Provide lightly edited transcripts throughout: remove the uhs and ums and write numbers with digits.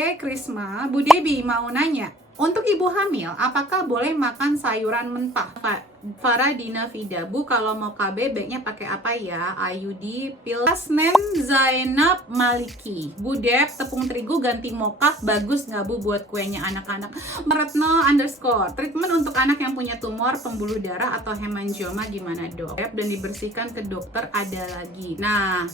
Krisma, Bu Debi mau nanya, untuk ibu hamil, apakah boleh makan sayuran mentah? Faradina Vida, Bu, kalau mau KB baiknya pakai apa ya? Ayudi, pil. Asnen Zainab Maliki, Bu Dep, tepung terigu ganti mokaf, bagus nggak Bu buat kuenya anak-anak? Meretno underscore, treatment untuk anak yang punya tumor pembuluh darah atau hemangioma gimana dok? Dan dibersihkan ke dokter ada lagi. Nah,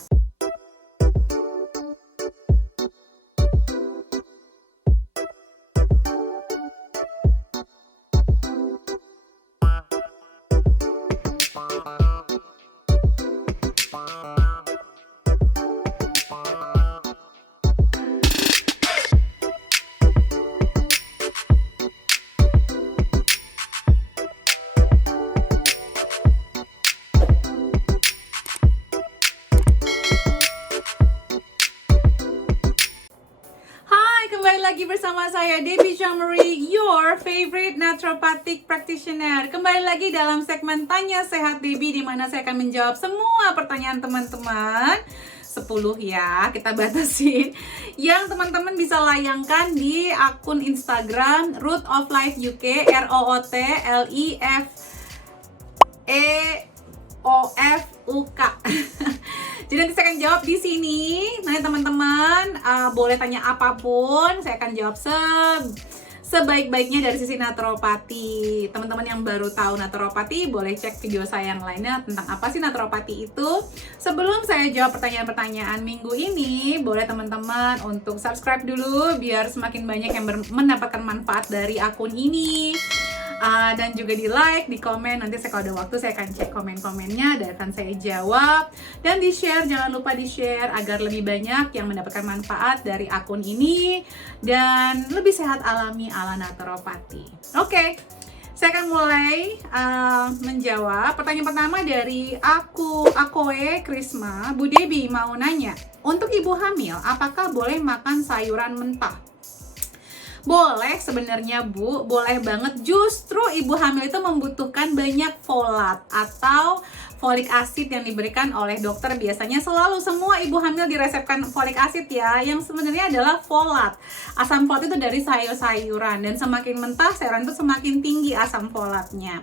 kembali lagi bersama saya Debbie Jamari, your favorite naturopathic practitioner. Kembali lagi dalam segmen Tanya Sehat Debbie, di mana saya akan menjawab semua pertanyaan teman-teman. 10 ya, kita batasin. Yang teman-teman bisa layangkan di akun Instagram Root of Life UK, ROOTLIFEOFUK. Jadi nanti saya akan jawab di sini. Nanti teman-teman boleh tanya apapun, saya akan jawab sebaik-baiknya dari sisi naturopati. Teman-teman yang baru tahu naturopati boleh cek video saya yang lainnya tentang apa sih naturopati itu. Sebelum saya jawab pertanyaan-pertanyaan minggu ini, boleh teman-teman untuk subscribe dulu biar semakin banyak yang mendapatkan manfaat dari akun ini. Dan juga di like, di komen. Nanti kalau ada waktu saya akan cek komen-komennya dan akan saya jawab. Dan di share, jangan lupa di share agar lebih banyak yang mendapatkan manfaat dari akun ini dan lebih sehat alami ala naturopati. Oke, saya akan mulai menjawab pertanyaan pertama dari Akoe Krisma. Bu Debi mau nanya, untuk ibu hamil apakah boleh makan sayuran mentah? Boleh sebenarnya Bu, boleh banget. Justru ibu hamil itu membutuhkan banyak folat atau folik asid yang diberikan oleh dokter. Biasanya selalu semua ibu hamil diresepkan folik asid ya, yang sebenarnya adalah folat. Asam folat itu dari sayur-sayuran, dan semakin mentah sayuran itu semakin tinggi asam folatnya.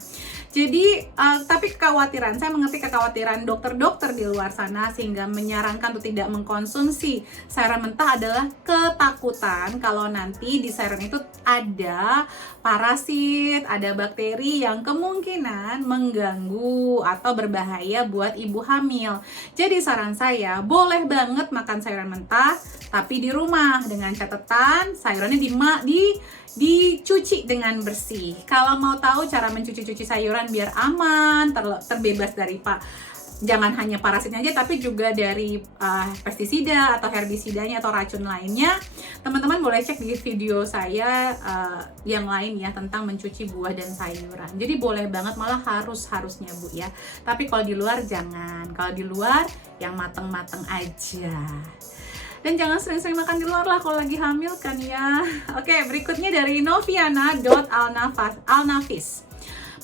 Jadi, tapi saya mengerti kekhawatiran dokter-dokter di luar sana sehingga menyarankan untuk tidak mengkonsumsi sayuran mentah adalah ketakutan kalau nanti di sayuran itu ada parasit, ada bakteri yang kemungkinan mengganggu atau berbahaya buat ibu hamil. Jadi saran saya, boleh banget makan sayuran mentah, tapi di rumah dengan catatan sayurannya dicuci dengan bersih. Kalau mau tahu cara mencuci sayuran biar aman, terbebas dari jangan hanya parasitnya aja, tapi juga dari pestisida atau herbisidanya atau racun lainnya, teman-teman boleh cek di video saya yang lain ya tentang mencuci buah dan sayuran. Jadi boleh banget, malah harusnya Bu ya. Tapi kalau di luar jangan. Kalau di luar yang mateng-mateng aja. Dan jangan sering-sering makan di luar lah kalau lagi hamil kan ya. Oke, berikutnya dari Noviana.alnafis.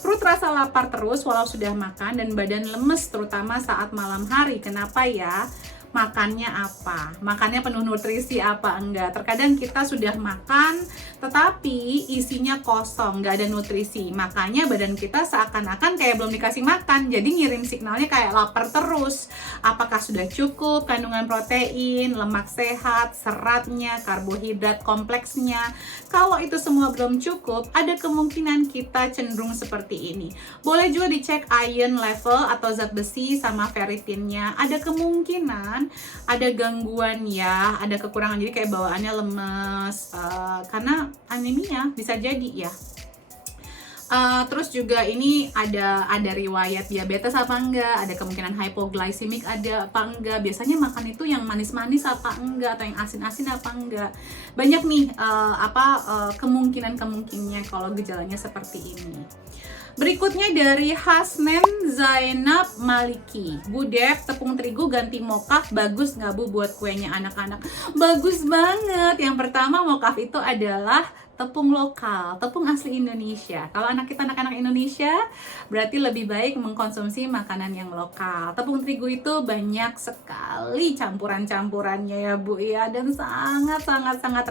Perut rasa lapar terus walau sudah makan dan badan lemes terutama saat malam hari. Kenapa ya? Makannya apa? Makannya penuh nutrisi apa enggak? Terkadang kita sudah makan tetapi isinya kosong, nggak ada nutrisi. Makanya badan kita seakan-akan kayak belum dikasih makan, jadi ngirim signalnya kayak lapar terus. Apakah sudah cukup kandungan protein, lemak sehat, seratnya, karbohidrat kompleksnya? Kalau itu semua belum cukup, ada kemungkinan kita cenderung seperti ini. Boleh juga dicek iron level atau zat besi sama ferritinnya. Ada kemungkinan ada gangguan ya, ada kekurangan, jadi kayak bawaannya lemes karena anemia bisa jadi ya. Terus juga ini ada riwayat diabetes apa enggak, ada kemungkinan hypoglycemic ada apa enggak, biasanya makan itu yang manis-manis apa enggak, atau yang asin-asin apa enggak. Banyak nih kemungkinan-kemungkinannya kalau gejalanya seperti ini. Berikutnya dari Hasnen Zainab Maliki. Bu Dep, tepung terigu ganti mokaf, bagus nggak Bu buat kuenya anak-anak? Bagus banget. Yang pertama, mokaf itu adalah tepung lokal, tepung asli Indonesia. Kalau anak kita anak-anak Indonesia, berarti lebih baik mengkonsumsi makanan yang lokal. Tepung terigu itu banyak sekali campuran-campurannya ya Bu ya, dan sangat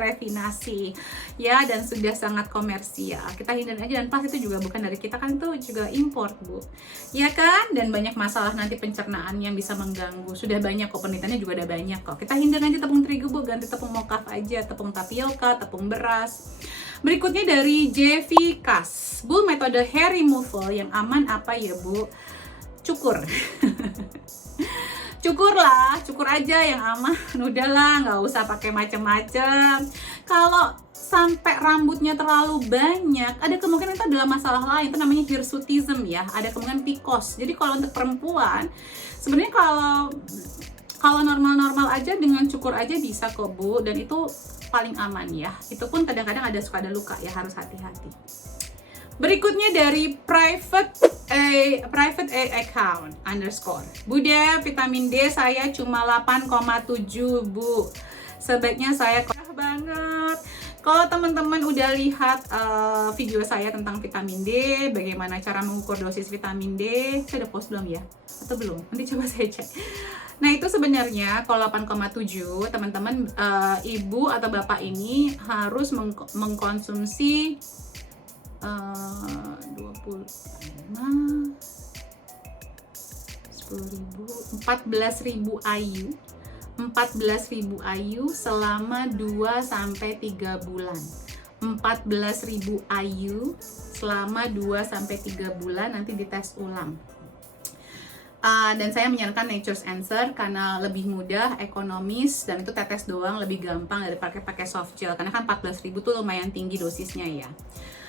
refinasi ya, dan sudah sangat komersial. Kita hindari aja, dan pas itu juga bukan dari kita kan, itu juga import Bu. Ya kan? Dan banyak masalah nanti pencernaan yang bisa mengganggu. Sudah banyak kok, penelitiannya juga ada banyak kok. Kita hindari aja tepung terigu Bu, ganti tepung mokaf aja, tepung tapioka, tepung beras. Berikutnya dari JV Kas, Bu, metode hair removal yang aman apa ya Bu? Cukur. Cukur aja yang aman. Udahlah, nggak usah pakai macem-macem. Kalau sampai rambutnya terlalu banyak, ada kemungkinan itu adalah masalah lain, itu namanya hirsutism ya, ada kemungkinan PCOS. Jadi kalau untuk perempuan, sebenarnya kalau normal-normal aja dengan cukur aja bisa kok Bu, dan itu paling aman ya. Itu pun kadang-kadang suka ada luka ya, harus hati-hati. Berikutnya dari private A account underscore. Bude, vitamin D saya cuma 8,7 Bu. Sebaiknya saya kurang banget. Kalau teman-teman udah lihat video saya tentang vitamin D, bagaimana cara mengukur dosis vitamin D, saya udah post belum ya? Atau belum? Nanti coba saya cek. Nah itu sebenarnya kalau 8,7 teman-teman, ibu atau bapak ini harus mengkonsumsi 14.000 IU 14.000 IU selama 2-3 bulan. 14.000 IU selama 2-3 bulan, nanti dites ulang. Dan saya menyarankan Nature's Answer karena lebih mudah, ekonomis, dan itu tetes doang, lebih gampang daripada pakai soft gel, karena kan 14.000 tuh lumayan tinggi dosisnya ya.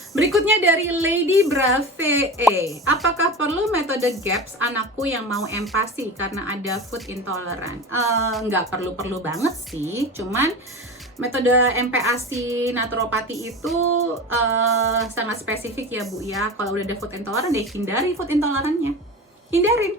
Berikutnya dari Lady Brave, apakah perlu metode GAPS anakku yang mau empasi karena ada food intolerant? Nggak perlu banget sih, cuman metode MPASI naturopati itu sangat spesifik ya Bu ya. Kalau udah ada food intolerant, deh hindari food intolerannya, hindarin.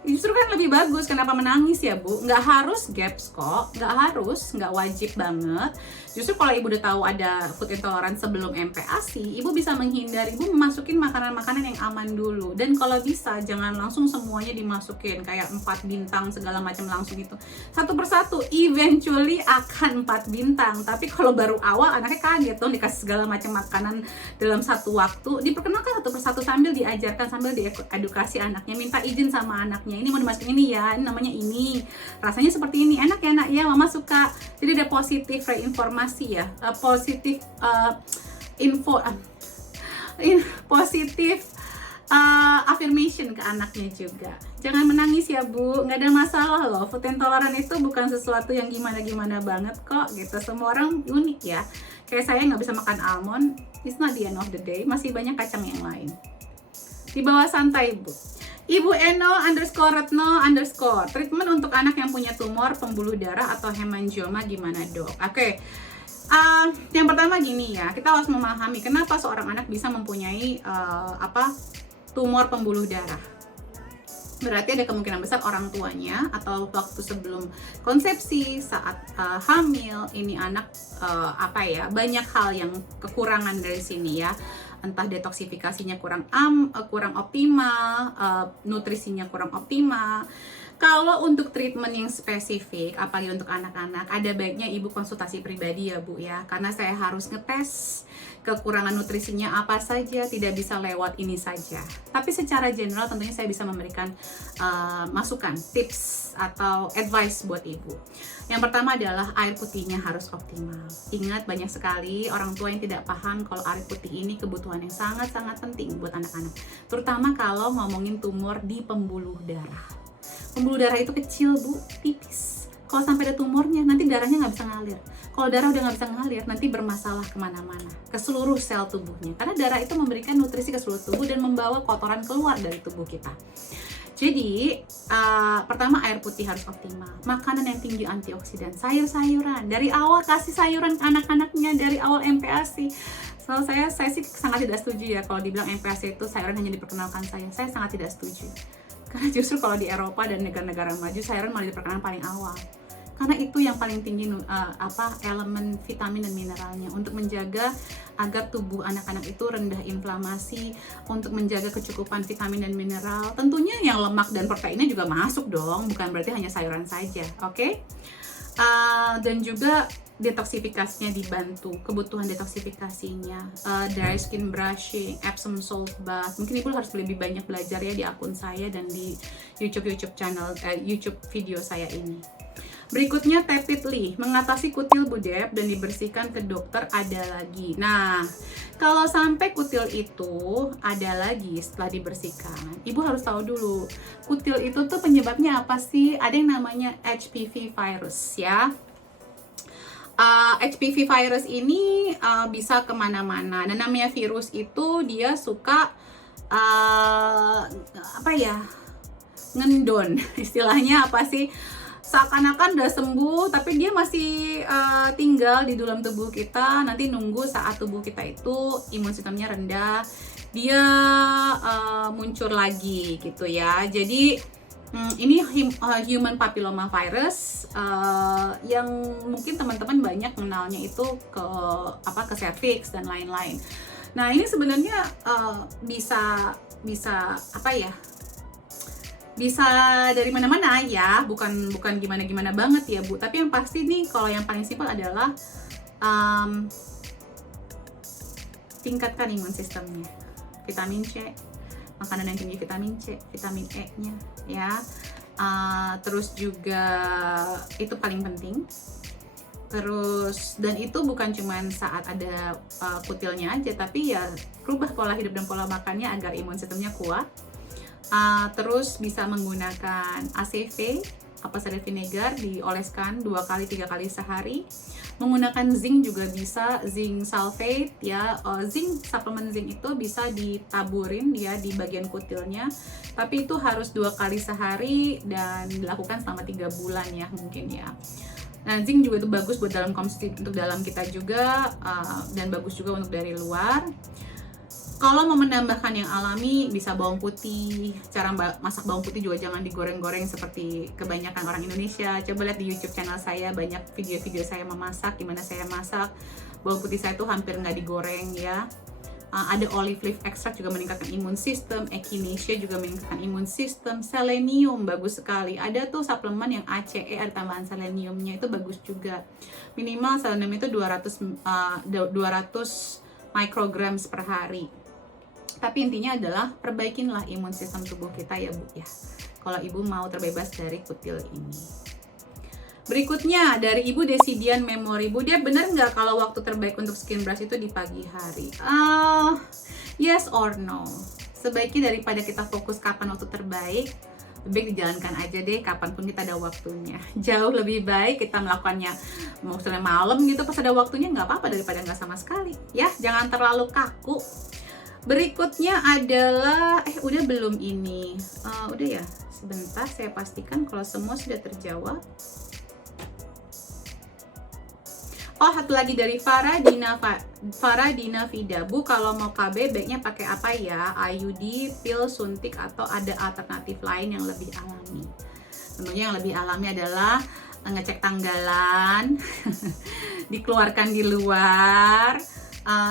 Justru kan lebih bagus. Kenapa menangis ya Bu? Nggak harus GAPS kok, nggak wajib banget. Justru kalau ibu udah tahu ada food intolerant sebelum MPASI, ibu bisa menghindari, ibu memasukin makanan-makanan yang aman dulu. Dan kalau bisa jangan langsung semuanya dimasukin kayak 4 bintang segala macam langsung gitu. Satu persatu eventually akan 4 bintang. Tapi kalau baru awal anaknya kaget dong dikasih segala macam makanan dalam satu waktu. Diperkenalkan satu persatu sambil diajarkan, sambil diedukasi anaknya, minta izin sama anaknya. Ini mau dimasukin ini ya, ini namanya ini. Rasanya seperti ini, enak ya nak ya, mama suka. Jadi ada positif reinformasi ya, positif positif affirmation ke anaknya juga. Jangan menangis ya Bu, nggak ada masalah loh. Food intolerant itu bukan sesuatu yang gimana-gimana banget kok gitu. Semua orang unik ya. Kayak saya nggak bisa makan almond, it's not the end of the day. Masih banyak kacang yang lain. Di bawah santai Bu. Ibu Eno _Retno_ treatment untuk anak yang punya tumor pembuluh darah atau hemangioma gimana dok? Oke. Yang pertama gini ya, kita harus memahami kenapa seorang anak bisa mempunyai tumor pembuluh darah. Berarti ada kemungkinan besar orang tuanya atau waktu sebelum konsepsi, saat hamil, ini anak banyak hal yang kekurangan dari sini ya. Entah detoksifikasinya kurang optimal, nutrisinya kurang optimal. Kalau untuk treatment yang spesifik, apalagi untuk anak-anak, ada baiknya ibu konsultasi pribadi ya Bu ya, karena saya harus ngetes kekurangan nutrisinya apa saja, tidak bisa lewat ini saja. Tapi secara general tentunya saya bisa memberikan masukan, tips atau advice buat ibu. Yang pertama adalah air putihnya harus optimal. Ingat, banyak sekali orang tua yang tidak paham kalau air putih ini kebutuhan yang sangat-sangat penting buat anak-anak, terutama kalau ngomongin tumor di pembuluh darah. Pembuluh darah itu kecil Bu, tipis. Kalau sampai ada tumornya, nanti darahnya nggak bisa ngalir. Kalau darah udah nggak bisa ngalir, nanti bermasalah kemana-mana, ke seluruh sel tubuhnya. Karena darah itu memberikan nutrisi ke seluruh tubuh dan membawa kotoran keluar dari tubuh kita. Jadi, pertama air putih harus optimal. Makanan yang tinggi antioksidan, sayur-sayuran. Dari awal kasih sayuran ke anak-anaknya, dari awal MPASI. So, saya sih sangat tidak setuju ya kalau dibilang MPASI itu sayuran hanya diperkenalkan saya. Saya sangat tidak setuju. Karena justru kalau di Eropa dan negara-negara maju, sayuran malah diperkenalkan paling awal. karena itu yang paling tinggi elemen vitamin dan mineralnya untuk menjaga agar tubuh anak-anak itu rendah inflamasi, untuk menjaga kecukupan vitamin dan mineral. Tentunya yang lemak dan proteinnya juga masuk dong, bukan berarti hanya sayuran saja, oke? Dan juga detoksifikasinya dibantu, kebutuhan detoksifikasinya, dry skin brushing, Epsom salt bath. Mungkin ibu harus lebih banyak belajar ya di akun saya dan di YouTube channel, YouTube video saya ini. Berikutnya tepidly, mengatasi kutil Bu Deb dan dibersihkan ke dokter ada lagi. Nah, kalau sampai kutil itu ada lagi setelah dibersihkan, ibu harus tahu dulu kutil itu tuh penyebabnya apa sih? Ada yang namanya HPV virus ya. HPV virus ini bisa kemana-mana. Dan namanya virus itu dia suka ngendon. Istilahnya apa sih? Seakan-akan udah sembuh, tapi dia masih tinggal di dalam tubuh kita. Nanti nunggu saat tubuh kita itu imun sistemnya rendah, dia muncul lagi gitu ya. Jadi ini human papilloma virus yang mungkin teman-teman banyak mengenalnya itu ke cervix dan lain-lain. Nah ini sebenarnya bisa bisa dari mana-mana ya, bukan gimana-gimana banget ya Bu. Tapi yang pasti nih, kalau yang paling simpel adalah tingkatkan imun sistemnya. Vitamin C, makanan yang tinggi vitamin C, vitamin E-nya ya. Terus juga itu paling penting. Terus, dan itu bukan cuma saat ada kutilnya aja, tapi ya rubah pola hidup dan pola makannya agar imun sistemnya kuat. Terus bisa menggunakan ACV, apple cider vinegar, dioleskan 2-3 kali sehari. Menggunakan zinc juga bisa, zinc sulfate ya. Zinc, suplemen zinc itu bisa ditaburin ya di bagian kutilnya, tapi itu harus 2 kali sehari dan dilakukan selama 3 bulan ya mungkin ya. Nah, zinc juga itu bagus buat dalam konsumsi untuk dalam kita juga, dan bagus juga untuk dari luar. Kalau mau menambahkan yang alami, bisa bawang putih. Cara masak bawang putih juga jangan digoreng-goreng seperti kebanyakan orang Indonesia. Coba lihat di YouTube channel saya, banyak video-video saya memasak, gimana saya masak. Bawang putih saya tuh hampir nggak digoreng ya. Ada olive leaf extract juga meningkatkan imun sistem, echinacea juga meningkatkan imun sistem, selenium bagus sekali. Ada tuh suplemen yang ACE, ada tambahan seleniumnya, itu bagus juga. Minimal selenium itu 200 micrograms per hari. Tapi intinya adalah perbaikinlah imun sistem tubuh kita ya Bu ya, kalau ibu mau terbebas dari kutil ini. Berikutnya dari Ibu Desidian Memori. Bu, dia benar nggak kalau waktu terbaik untuk skin brush itu di pagi hari? Yes or no. Sebaiknya daripada kita fokus kapan waktu terbaik, lebih baik dijalankan aja deh kapanpun kita ada waktunya. Jauh lebih baik kita melakukannya misalnya malam gitu pas ada waktunya, nggak apa-apa daripada nggak sama sekali ya. Jangan terlalu kaku. Berikutnya adalah udah belum ini? Udah ya, sebentar saya pastikan kalau semua sudah terjawab. Satu lagi dari Farah Dina Vida. Bu, kalau mau KB baiknya pakai apa ya? IUD, pil, suntik, atau ada alternatif lain yang lebih alami? Tentunya yang lebih alami adalah ngecek tanggalan, dikeluarkan di luar.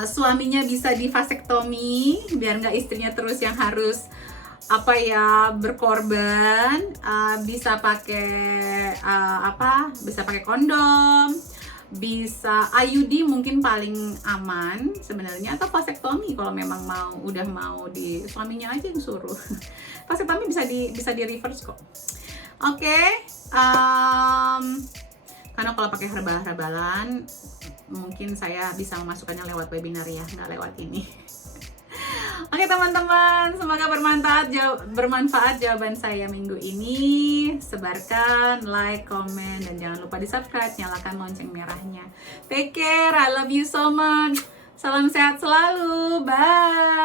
Suaminya bisa di vasektomi biar nggak istrinya terus yang harus berkorban. Bisa pakai bisa pakai kondom, bisa IUD mungkin paling aman sebenarnya, atau vasektomi kalau memang udah mau di suaminya aja yang suruh. Vasektomi bisa di reverse kok. Oke. Karena kalau pakai herbal-herbalan mungkin saya bisa memasukkannya lewat webinar ya, nggak lewat ini. Oke teman-teman, semoga bermanfaat jawaban saya minggu ini. Sebarkan, like, komen, dan jangan lupa di subscribe, nyalakan lonceng merahnya. Take care, I love you so much. Salam sehat selalu, bye.